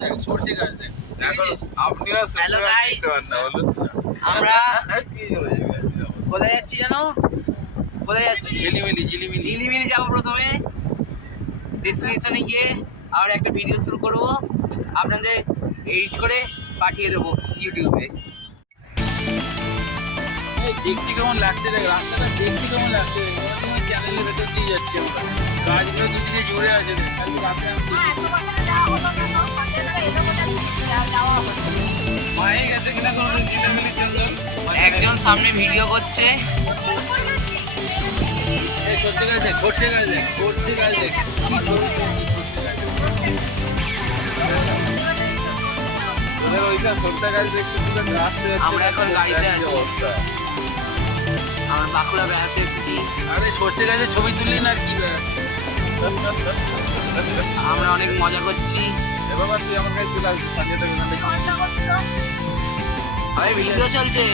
সরষে গাছ দেখ এখন আপনিও হ্যালো গাইস আমরা কোথায় যাচ্ছি জানো কোথায় যাচ্ছি ঝিলিমিলি যাবো প্রথমে ডেস্টিনেশনে গিয়ে আর একটা ভিডিও শুরু করব আপনাদের এডিট করে পাঠিয়ে দেবো ইউটিউবে দেখতে কেমন লাগছে দেখ রাস্তাটা দেখতে কেমন লাগছে তোমার চ্যানেলের ভেতর দিয়ে যাচ্ছি আমরা গাছগুলো দুদিকে জুড়ে আছে একজন সামনে ভিডিও করছে সরষে গাছ দেখ সরষে গাছ দেখ সরষে গাছ দেখ আমরা এখন গাড়িতে আছি আমরা বাঁকুড়া বেড়াতে এসেছি আরে সরষে গাছে ছবি তুললি না আর কি আমরা অনেক মজা করছি এবার তুই আমার কাছে চলে আসবি সঞ্জয় ভাই ভিডিও চলছে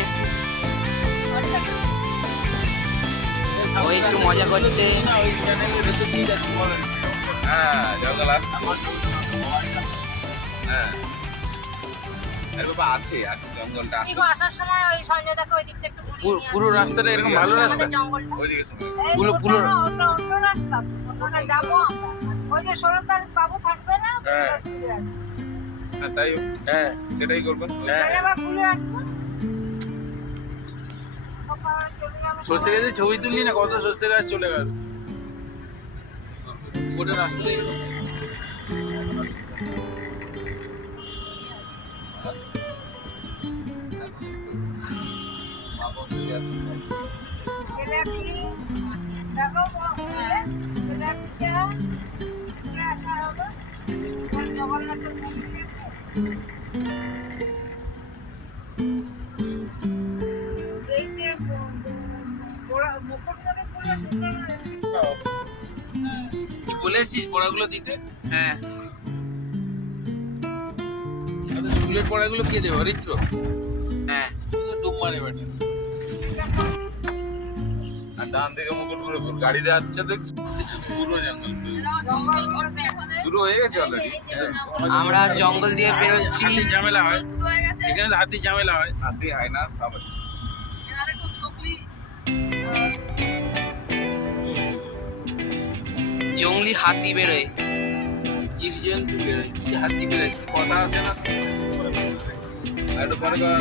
ও একটু মজা করছে হ্যাঁ জঙ্গল আসছে হ্যাঁ আরে বাবা আছে জঙ্গলটা আছে পুরো রাস্তাটা এরকম ভালো রাস্তা ওইদিকে পুরো রাস্তা ওটা যাবো ওই যে সরদার বাবু থাকবে না হ্যাঁ তাই হ্যাঁ সেটাই করবো হ্যাঁ সরষে গাছে ছবি তুললি না কত সরষে গাছ চলে গেল গোটা রাস্তা জগন্নাথের বলে এসছিস পড়াগুলো দিতে হ্যাঁ স্কুলের পড়াগুলো কে দেবে হরিত্র হ্যাঁ ডুব মারে বেটা আর ডান দিকে মুকুটপুর গাড়িতে যাচ্ছে দেখছি পুরো জঙ্গল শুরু হয়ে গেছে অলরেডি আমরা জঙ্গল দিয়ে বেরোচ্ছি ঝামেলা হয় এখানে তো হাতি ঝামেলা হয় হাতি হয় না সব আছে জঙ্গলি হাতি বেরোয় জীবজন্তু বেরোয় হাতি বেরোয় কথা আছে না একটু পরে কর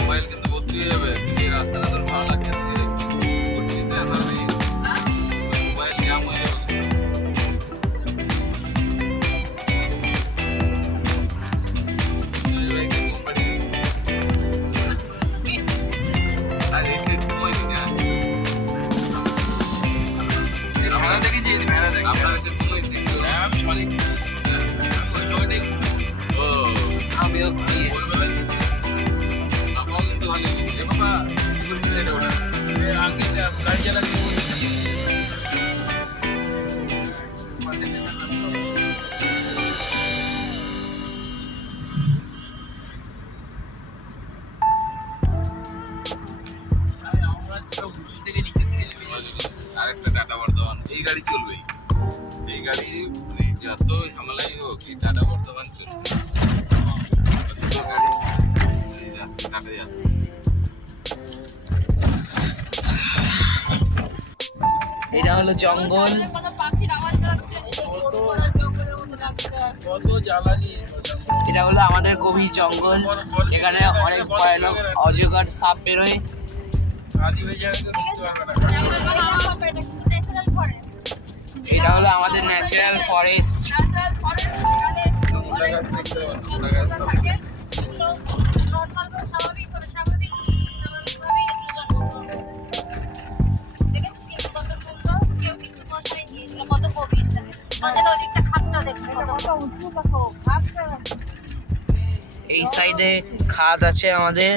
মোবাইল কিন্তু ভর্তি হয়ে যাবে এই রাস্তাটা তোর ভালো লাগছে মোবাইল জাম হয়ে যাবে আমিও ঘুমিয়েছি আরেকটা টাটা বর্ধমান এই গাড়ি চলবে এই গাড়ি যত ঝামেলাই হোক এই টাটা বর্ধমান চলবে টাটা যাচ্ছে এটা হলো জঙ্গল কত জ্বালানি এটা হলো আমাদের গভীর জঙ্গল এখানে অনেক ভয়ানক অজগর সাপ বেরোয় আদি হয়ে যাবে তো কিছু হবে না এটা হলো আমাদের ন্যাচারাল ফরেস্ট এই সাইডে খাদ আছে আমাদের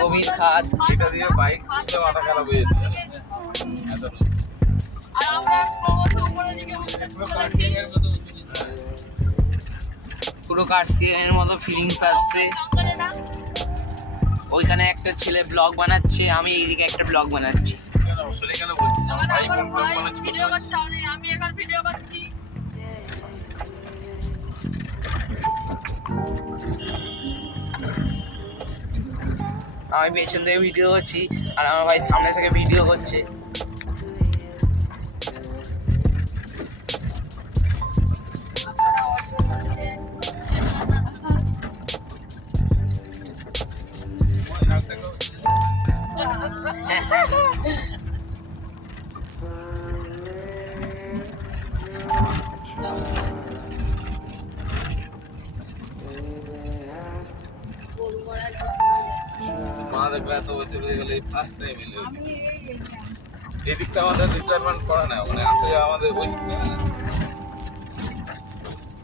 গভীর খাদ এটা দিয়ে বাইক তো মাথা খারাপ হয়ে যাচ্ছে এত আর আমরা ক্রমশ উপরের দিকে উঠতে চলেছি। পুরো কার্সিয়ানের মতো ফিলিংস আসছে। ওইখানে একটা ছেলে ব্লগ বানাচ্ছে, আমি এইদিকে একটা ব্লগ বানাচ্ছি। আমি এখন ভিডিও করছি। আমি পেছন থেকে ভিডিও করছি আর আমার ভাই সামনে থেকে ভিডিও করছে। মা দেখবে এত বছর হয়ে গেলে ফার্স্ট টাইম এলো এই দিকটা আমাদের রিকোয়ারমেন্ট করে না, মানে আসলে আমাদের ওই দিকটা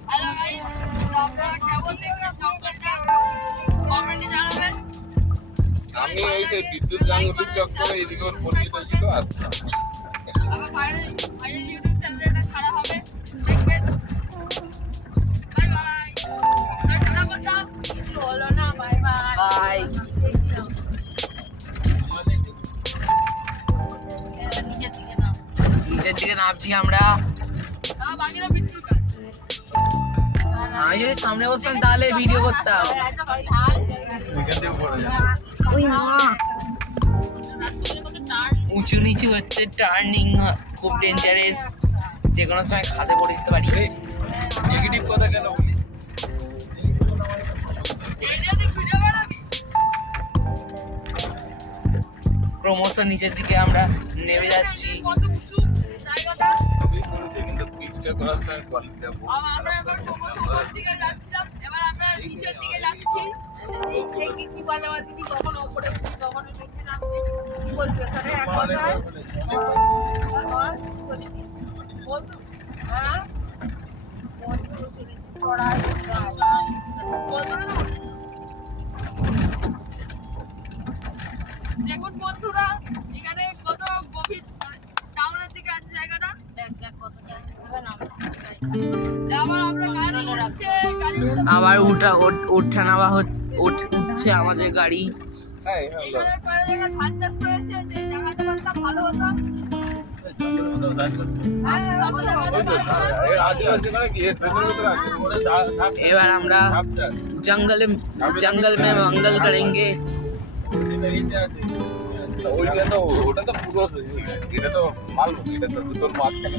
হ্যালো গাইস, তো আপনারা কেমন দেখছেন জঙ্গলটা কমেন্টে জানাবেন। আমি এই সেই বিদ্যুৎ গাঙ্গুলির চক্করে এইদিকে ওর পরিচিত ছিল আসতাম। আমার ভাইয়ের ইউটিউব চ্যানেলটা ছাড়া হবে, দেখবেন। Bye bye. টাটা বলতাম, কিছু হলো না, বাই বাই। বাই। নিচের দিকে নাম। নিচের দিকে নামছি আমরা। বাকিরা বিট্টু কাজ। আমি যদি সামনে বসতাম তাহলে ভিডিও করতাম। ওই মা, উঁচু নিচু হচ্ছে, টার্নিং খুব ডেঞ্জারাস, যে কোনো সময় খাদে পড়ে যেতে পারি। নেগেটিভ কথা কেন বলি? এই যে তুই ভিডিও বানাবি, ক্রমশ নিচের দিকে আমরা নেমে যাচ্ছি। কত উঁচু জায়গাটা। কিন্তু পিচটা করার সময় কোয়ালিটিটা বহুত আমরা এবার উপর দিকে যাচ্ছিলাম, এবার আমরা নিচের দিকে যাচ্ছি। কি বলে আমার দিদি, কখন ওপরে উঠছি, কখন নিচে নামছি, কি বলবে তাহলে এক কথায়? বল, কি বলেছিস? বন্ধু, হ্যাঁ? বন্ধু চলেছি, চড়াই, বন্ধুরা তো বলছিল। দেখুন বন্ধুরা, এখানে কত গভীর টাউনের দিকে আছে জায়গাটা। দেখ দেখ কতটা হবে না। আবার আমরা গাড়ি উঠছে, গাড়ি উঠতে আবার ওঠা নামা উঠছে আমাদের গাড়ি। হ্যাঁ এখানে কয়েক জায়গায় ধান চাষ করেছে, যে দেখাতে পারতাম ভালো হতো। আমাদের মাঝে আদিবাসী মানে কি এর ভেতরে ভেতরে আছে এবার আমরা জঙ্গল में मंगल करेंगे। ওইটা তো ওটা তো পুরো এটা তো মাল, এটা তো দুটোর মাঝখানে।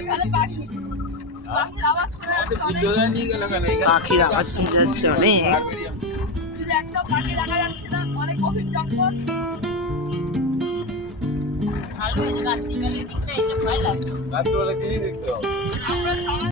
এখানে পাখি, পাখির আওয়াজ শোনা যাচ্ছে অনেক। পাখির আওয়াজ শোনা যাচ্ছে অনেক। শুধু একটা পাখি দেখা যাচ্ছে না, অনেক গভীর জঙ্গল। ভালো হয়েছে, রাত্রিবেলা দিকটা এলে ভয় লাগছে। রাত্রিবেলা কি দেখতে হবে? আমরা সবাই